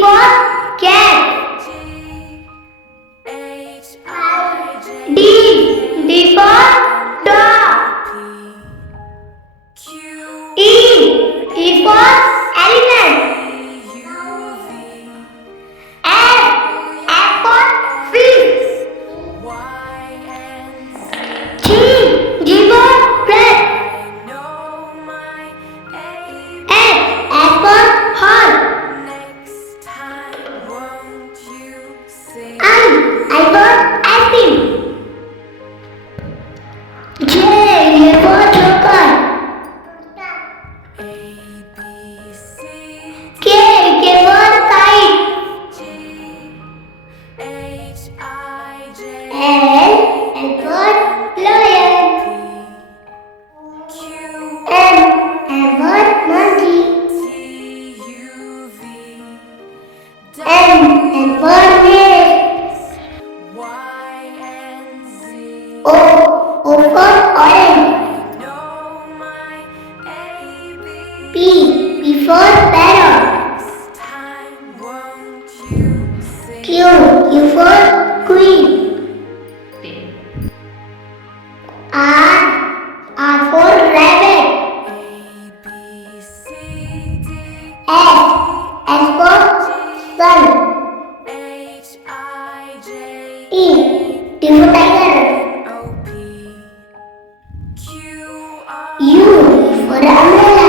for cat. D for dog. E for elephant. F for fish. G for bread. H for heart. I for ice cream. J for joker. K for kite. L for lion. M for monkey. N for nail. O for orange. P for parrot. Q for queen. R for rabbit. S for sun. T for tiger. U for umbrella.